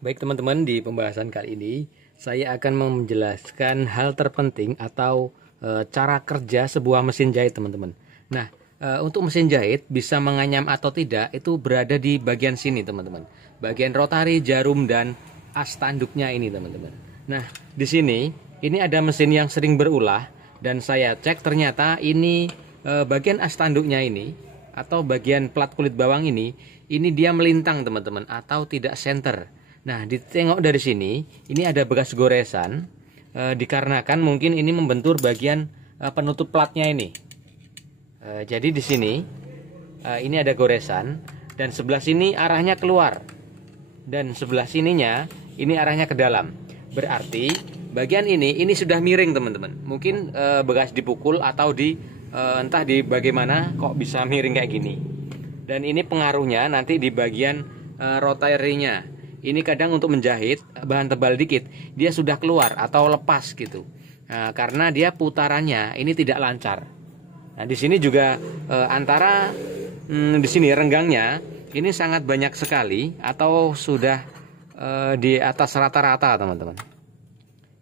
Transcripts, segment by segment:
Baik teman-teman, di pembahasan kali ini saya akan menjelaskan hal terpenting atau cara kerja sebuah mesin jahit teman-teman. Nah, untuk mesin jahit bisa menganyam atau tidak itu berada di bagian sini teman-teman. Bagian rotari, jarum, dan as tanduknya ini teman-teman. Nah, di sini ini ada mesin yang sering berulah dan saya cek ternyata ini bagian as tanduknya ini atau bagian plat kulit bawang ini dia melintang teman-teman atau tidak center. Nah, ditengok dari sini, ini ada bekas goresan, dikarenakan mungkin ini membentur bagian penutup platnya ini. Jadi di sini, ini ada goresan, dan sebelah sini arahnya keluar, dan sebelah sininya ini arahnya ke dalam. Berarti bagian ini sudah miring teman-teman. Mungkin bekas dipukul atau entah di bagaimana kok bisa miring kayak gini. Dan ini pengaruhnya nanti di bagian rotarinya. Ini kadang untuk menjahit bahan tebal dikit dia sudah keluar atau lepas gitu. Nah, karena dia putarannya ini tidak lancar. Nah, di sini juga antara di sini renggangnya ini sangat banyak sekali atau sudah di atas rata-rata teman-teman.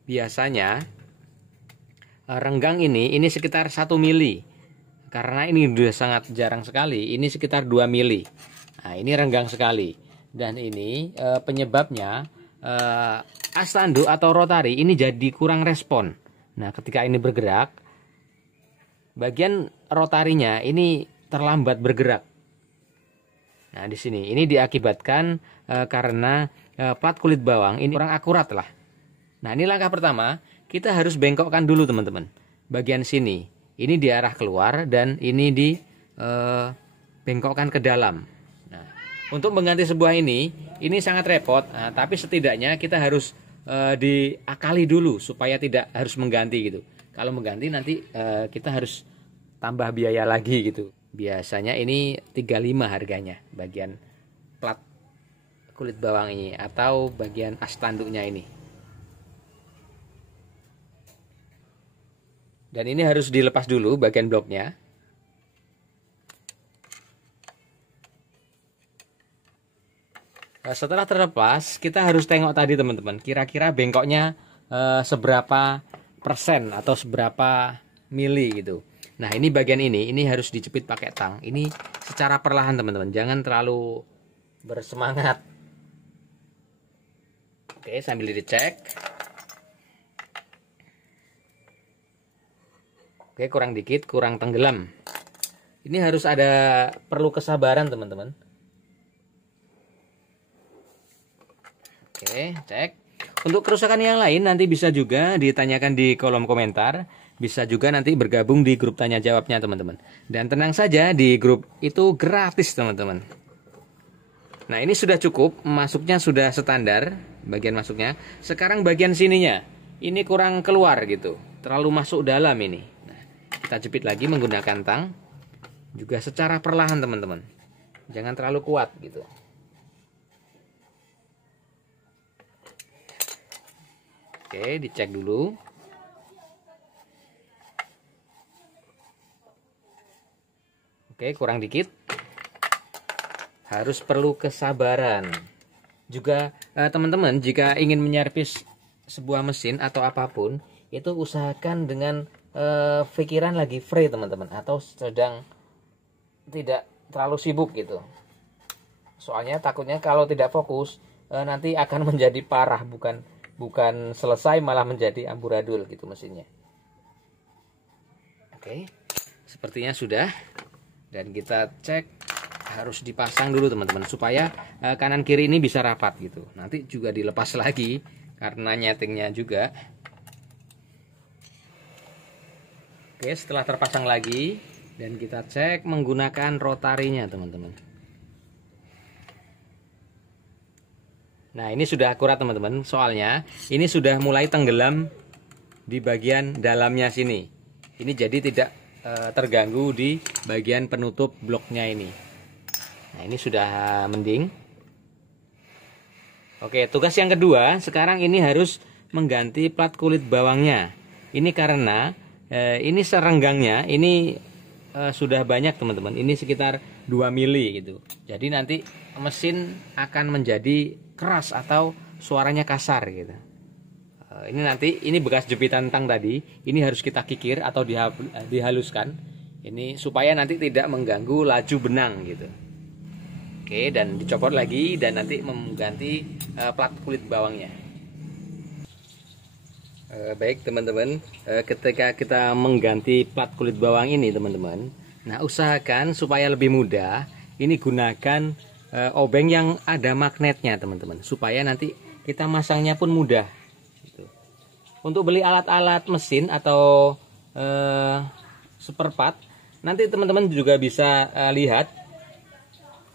Biasanya renggang ini sekitar 1 mili. Karena ini sudah sangat jarang sekali, ini sekitar 2 mili. Nah, ini renggang sekali. Dan ini penyebabnya as tanduk atau rotari ini jadi kurang respon. Nah, ketika ini bergerak, bagian rotarinya ini terlambat bergerak. Nah, di sini ini diakibatkan karena plat kulit bawang ini kurang akurat lah. Nah, ini langkah pertama, kita harus bengkokkan dulu teman-teman. Bagian sini, ini diarah keluar dan ini dibengkokkan ke dalam. Untuk mengganti sebuah ini sangat repot, tapi setidaknya kita harus diakali dulu supaya tidak harus mengganti gitu. Kalau mengganti nanti kita harus tambah biaya lagi gitu. Biasanya ini 35 harganya bagian plat kulit bawang ini atau bagian as tanduknya ini. Dan ini harus dilepas dulu bagian bloknya. Setelah terlepas, kita harus tengok tadi teman-teman, kira-kira bengkoknya seberapa persen atau seberapa mili gitu. Nah, ini bagian ini harus dijepit pakai tang. Ini secara perlahan teman-teman, jangan terlalu bersemangat. Oke, sambil dicek. Oke, kurang dikit, kurang tenggelam. Ini harus perlu kesabaran teman-teman. Oke, cek. Untuk kerusakan yang lain nanti bisa juga ditanyakan di kolom komentar. Bisa juga nanti bergabung di grup tanya jawabnya teman-teman. Dan tenang saja, di grup itu gratis teman-teman. Nah, ini sudah cukup, masuknya sudah standar bagian masuknya. Sekarang bagian sininya ini kurang keluar gitu, terlalu masuk dalam ini. Nah, kita jepit lagi menggunakan tang. Juga secara perlahan teman-teman, jangan terlalu kuat gitu. Oke, dicek dulu. Oke, kurang dikit. Harus perlu kesabaran. Juga teman-teman jika ingin menyervis sebuah mesin atau apapun, itu usahakan dengan pikiran lagi free teman-teman, atau sedang tidak terlalu sibuk gitu. Soalnya takutnya kalau tidak fokus nanti akan menjadi parah, bukan selesai malah menjadi amburadul gitu mesinnya. Oke, sepertinya sudah. Dan kita cek harus dipasang dulu teman-teman supaya kanan kiri ini bisa rapat gitu. Nanti juga dilepas lagi karena nyetingnya juga. Oke, setelah terpasang lagi dan kita cek menggunakan rotarinya teman-teman. Nah, ini sudah akurat teman-teman, soalnya ini sudah mulai tenggelam di bagian dalamnya sini. Ini jadi tidak terganggu di bagian penutup bloknya ini. Nah, ini sudah mending. Oke, tugas yang kedua, sekarang ini harus mengganti plat kulit bawangnya. Ini karena ini serenggangnya ini sudah banyak teman-teman. Ini sekitar 2 mili gitu. Jadi nanti mesin akan menjadi keras atau suaranya kasar gitu. Ini bekas jepitan tang tadi, ini harus kita kikir atau dihaluskan. Ini supaya nanti tidak mengganggu laju benang gitu. Oke, dan dicopot lagi dan nanti mengganti plat kulit bawangnya. Baik teman-teman, ketika kita mengganti plat kulit bawang ini teman-teman, nah usahakan supaya lebih mudah, ini gunakan obeng yang ada magnetnya teman-teman, supaya nanti kita masangnya pun mudah gitu. Untuk beli alat-alat mesin atau spare part, nanti teman-teman juga bisa lihat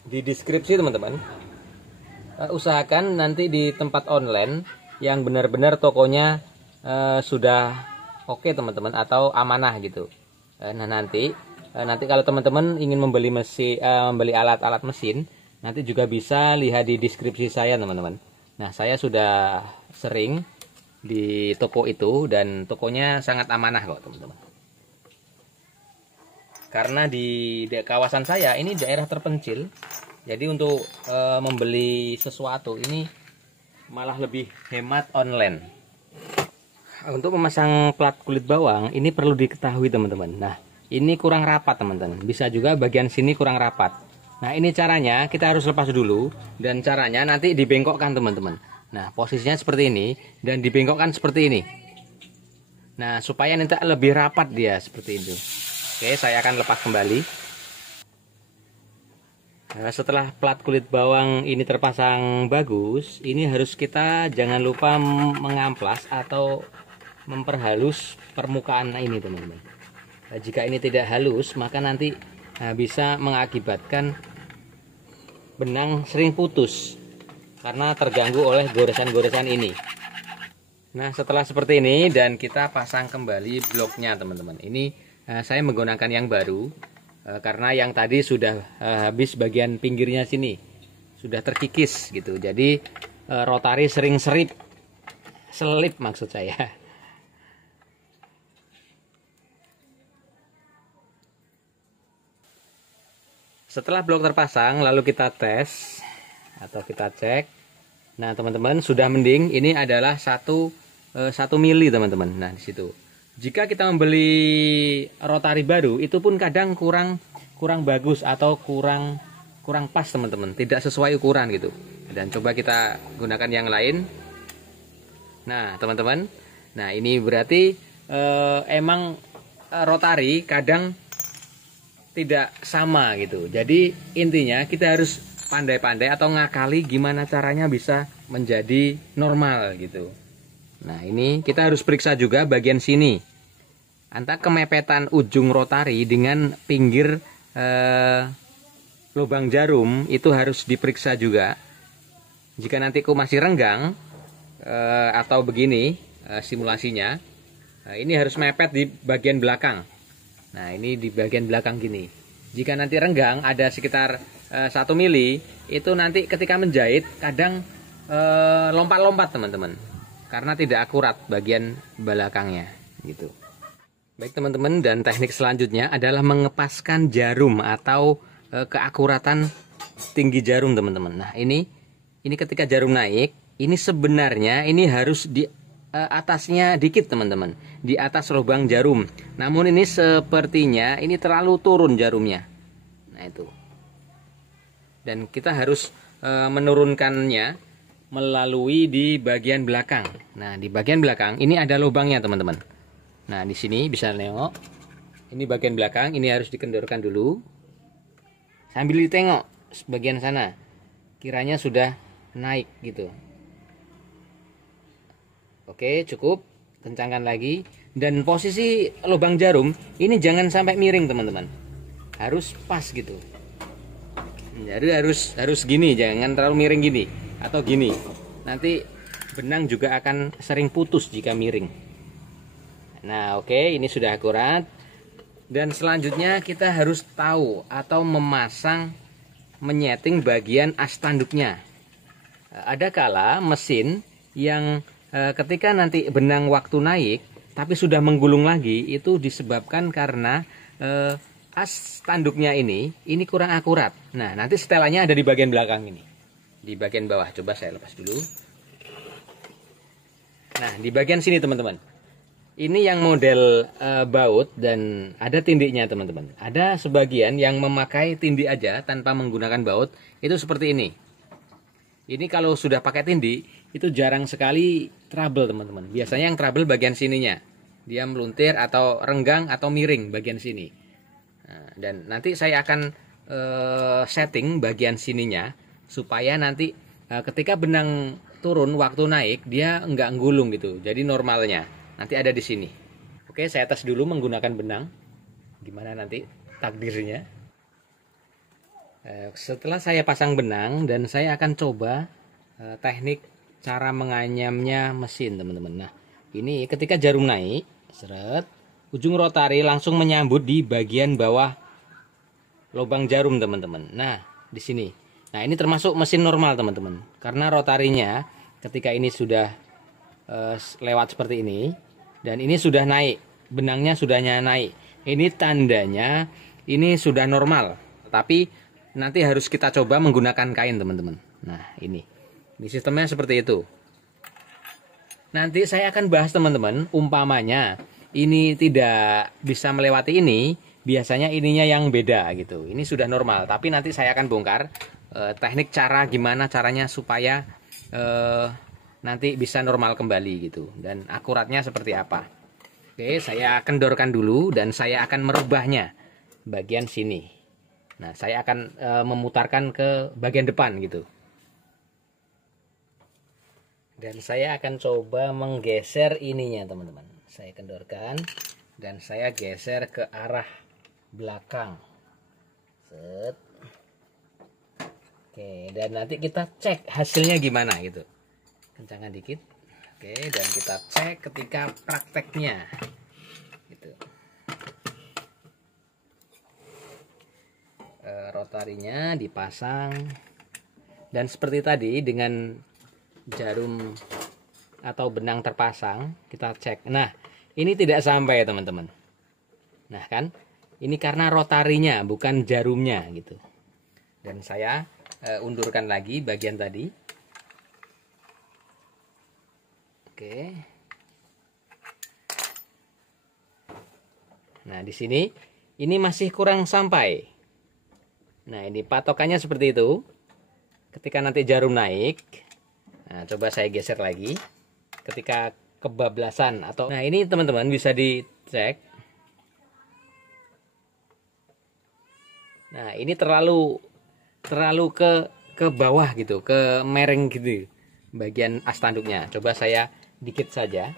di deskripsi teman-teman. Usahakan nanti di tempat online yang benar-benar tokonya sudah oke teman-teman, atau amanah gitu. Nah nanti kalau teman-teman ingin membeli alat-alat mesin, nanti juga bisa lihat di deskripsi saya teman-teman. Nah saya sudah sering di toko itu dan tokonya sangat amanah kok teman-teman. Karena di kawasan saya ini daerah terpencil, jadi untuk membeli sesuatu ini malah lebih hemat online. Untuk memasang plat kulit bawang ini perlu diketahui teman-teman. Nah ini kurang rapat teman-teman, bisa juga bagian sini kurang rapat. Nah ini caranya, kita harus lepas dulu, dan caranya nanti dibengkokkan teman-teman. Nah posisinya seperti ini dan dibengkokkan seperti ini. Nah supaya nanti lebih rapat dia seperti itu. Oke, saya akan lepas kembali. Nah, setelah plat kulit bawang ini terpasang bagus, ini harus kita jangan lupa mengamplas atau memperhalus permukaan ini teman-teman. Nah, jika ini tidak halus, maka nanti bisa mengakibatkan benang sering putus karena terganggu oleh goresan-goresan ini. Nah setelah seperti ini dan kita pasang kembali bloknya teman-teman. Ini saya menggunakan yang baru karena yang tadi sudah habis bagian pinggirnya sini, sudah terkikis gitu. Jadi rotari sering selip maksud saya. Setelah blok terpasang, lalu kita tes atau kita cek. Nah teman-teman sudah mending. Ini adalah 1 mili teman-teman. Nah di situ. Jika kita membeli rotari baru, itu pun kadang kurang bagus atau kurang pas teman-teman, tidak sesuai ukuran gitu. Dan coba kita gunakan yang lain. Nah teman-teman, nah ini berarti emang rotari kadang tidak sama gitu. Jadi intinya kita harus pandai-pandai atau ngakali gimana caranya bisa menjadi normal gitu. Nah ini kita harus periksa juga bagian sini, antara kemepetan ujung rotari dengan pinggir lubang jarum itu harus diperiksa juga. Jika nanti masih renggang atau begini simulasinya, ini harus mepet di bagian belakang. Nah ini di bagian belakang gini. Jika nanti renggang ada sekitar 1 mili, itu nanti ketika menjahit kadang lompat-lompat teman-teman, karena tidak akurat bagian belakangnya gitu. Baik teman-teman, dan teknik selanjutnya adalah mengepaskan jarum atau keakuratan tinggi jarum teman-teman. Nah ini ketika jarum naik, ini sebenarnya ini harus di atasnya dikit teman-teman, di atas lubang jarum. Namun ini sepertinya ini terlalu turun jarumnya. Nah itu. Dan kita harus menurunkannya melalui di bagian belakang. Nah di bagian belakang ini ada lubangnya teman-teman. Nah di sini bisa nengok. Ini bagian belakang, ini harus dikendorkan dulu. Sambil ditengok bagian sana, kiranya sudah naik gitu. Oke cukup, kencangkan lagi. Dan posisi lubang jarum ini jangan sampai miring teman-teman, harus pas gitu. Jadi harus gini, jangan terlalu miring gini atau gini. Nanti benang juga akan sering putus jika miring. Nah oke, ini sudah akurat. Dan selanjutnya kita harus tahu atau menyeting bagian as tanduknya. Ada kala mesin yang ketika nanti benang waktu naik tapi sudah menggulung lagi, itu disebabkan karena as tanduknya ini kurang akurat. Nah nanti setelannya ada di bagian belakang ini. di bagian bawah. Coba saya lepas dulu. Nah, di bagian sini teman-teman, ini yang model baut dan ada tindiknya teman-teman. Ada sebagian yang memakai tindik aja tanpa menggunakan baut, itu seperti ini. Ini kalau sudah pakai tindik, itu jarang sekali trouble teman-teman. Biasanya yang trouble bagian sininya, dia meluntir atau renggang atau miring bagian sini. Nah, dan nanti saya akan setting bagian sininya supaya nanti ketika benang turun waktu naik dia nggak gulung gitu. Jadi normalnya nanti ada di sini. Oke, saya tes dulu menggunakan benang. Gimana nanti takdirnya. Setelah saya pasang benang dan saya akan coba teknik cara menganyamnya mesin teman-teman. Nah, ini ketika jarum naik, seret, ujung rotari langsung menyambut di bagian bawah lubang jarum teman-teman. Nah, di sini. Nah, ini termasuk mesin normal teman-teman. Karena rotarinya ketika ini sudah lewat seperti ini dan ini sudah naik, benangnya sudahnya naik. Ini tandanya ini sudah normal. Tapi nanti harus kita coba menggunakan kain teman-teman. Nah, ini sistemnya seperti itu. Nanti saya akan bahas teman-teman, umpamanya ini tidak bisa melewati ini, biasanya ininya yang beda gitu. Ini sudah normal, tapi nanti saya akan bongkar teknik cara gimana caranya supaya nanti bisa normal kembali gitu, dan akuratnya seperti apa. Oke, saya kendorkan dulu dan saya akan merubahnya bagian sini. Nah, saya akan memutarkan ke bagian depan gitu. Dan saya akan coba menggeser ininya teman-teman. Saya kendorkan dan saya geser ke arah belakang. Set. Oke, dan nanti kita cek hasilnya gimana gitu. Kencangkan dikit. Oke, dan kita cek ketika prakteknya. Gitu. Rotarinya dipasang. Dan seperti tadi dengan jarum atau benang terpasang, kita cek. Nah, ini tidak sampai teman-teman. Nah kan, ini karena rotarinya bukan jarumnya gitu. Dan saya undurkan lagi bagian tadi. Oke. Nah, di sini ini masih kurang sampai. Nah, ini patokannya seperti itu. Ketika nanti jarum naik, nah, coba saya geser lagi. Ketika kebablasan atau, nah ini teman-teman bisa dicek. Nah, ini terlalu ke bawah gitu, ke mereng gitu bagian as tanduknya. Coba saya dikit saja.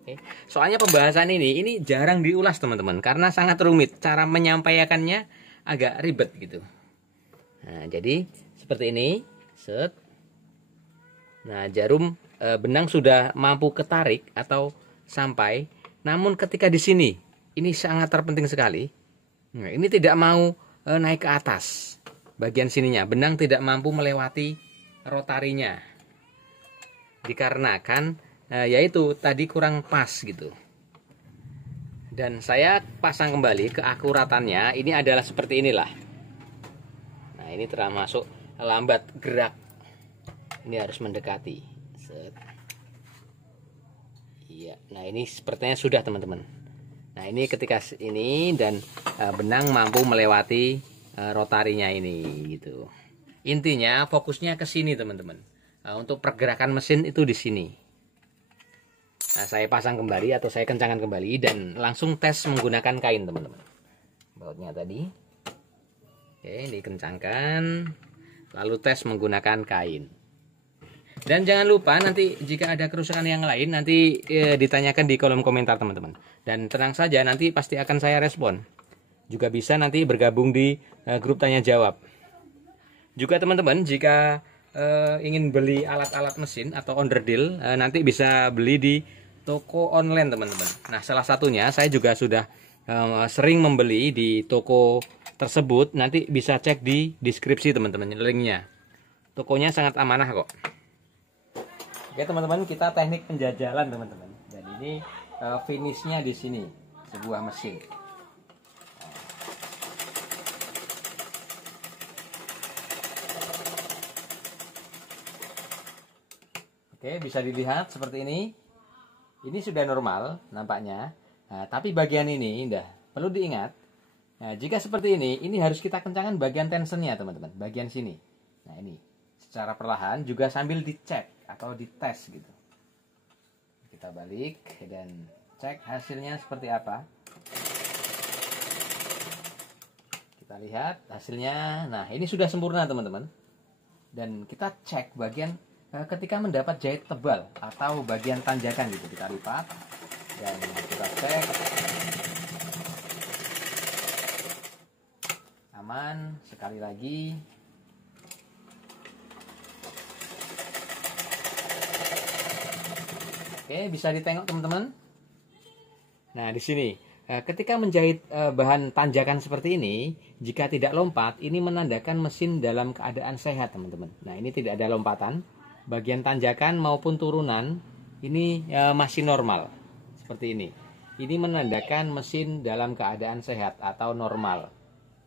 Oke. Soalnya pembahasan ini jarang diulas teman-teman karena sangat rumit, cara menyampaikannya agak ribet gitu. Nah, jadi seperti ini, set. Nah, jarum benang sudah mampu ketarik atau sampai, namun ketika di sini ini sangat terpenting sekali. Nah, ini tidak mau naik ke atas bagian sininya, benang tidak mampu melewati rotarinya dikarenakan yaitu tadi kurang pas gitu. Dan saya pasang kembali keakuratannya, ini adalah seperti inilah. Nah, ini termasuk lambat gerak, ini harus mendekati. Set. Iya, nah ini sepertinya sudah teman-teman. Nah, ini ketika ini dan benang mampu melewati rotarinya ini gitu. Intinya fokusnya ke sini teman-teman. Untuk pergerakan mesin itu di sini. Nah, saya pasang kembali atau saya kencangkan kembali dan langsung tes menggunakan kain teman-teman. Bautnya tadi. Oke, dikencangkan. Lalu tes menggunakan kain. Dan jangan lupa nanti jika ada kerusakan yang lain nanti ditanyakan di kolom komentar teman-teman. Dan tenang saja, nanti pasti akan saya respon. Juga bisa nanti bergabung di grup tanya jawab. Juga teman-teman jika ingin beli alat-alat mesin atau onderdil, nanti bisa beli di toko online teman-teman. Nah, salah satunya saya juga sudah sering membeli di toko tersebut. Nanti bisa cek di deskripsi teman-teman linknya. Tokonya sangat amanah kok. Oke teman-teman, kita teknik penjajalan teman-teman. Dan ini finishnya di sini, sebuah mesin. Oke, bisa dilihat seperti ini. Ini sudah normal nampaknya. Nah, tapi bagian ini perlu diingat. Nah, jika seperti ini harus kita kencangkan bagian tensionnya, teman-teman. Bagian sini. Nah, ini secara perlahan juga sambil dicek atau dites gitu. Kita balik dan cek hasilnya seperti apa. Kita lihat hasilnya. Nah, ini sudah sempurna, teman-teman. Dan kita cek bagian ketika mendapat jahit tebal atau bagian tanjakan gitu, kita lipat dan kita cek aman. Sekali lagi, oke, bisa ditengok teman-teman. Nah, di sini ketika menjahit bahan tanjakan seperti ini, jika tidak lompat, ini menandakan mesin dalam keadaan sehat, teman-teman. Nah, ini tidak ada lompatan. Bagian tanjakan maupun turunan ini masih normal seperti ini. Ini menandakan mesin dalam keadaan sehat atau normal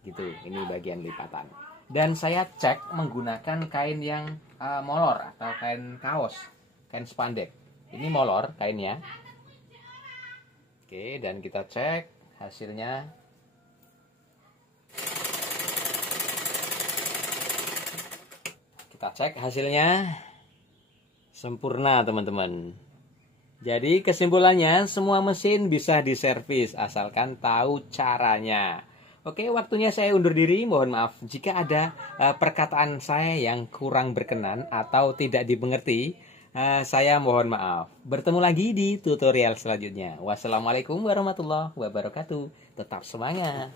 gitu. Ini bagian lipatan. Dan saya cek menggunakan kain yang molor atau kain kaos, kain spandek. Ini molor kainnya. Oke, dan kita cek hasilnya. Kita cek hasilnya. Sempurna, teman-teman. Jadi kesimpulannya, semua mesin bisa diservis asalkan tahu caranya. Oke, waktunya saya undur diri. Mohon maaf jika ada perkataan saya yang kurang berkenan atau tidak dimengerti. Saya mohon maaf. Bertemu lagi di tutorial selanjutnya. Wassalamualaikum warahmatullahi wabarakatuh. Tetap semangat.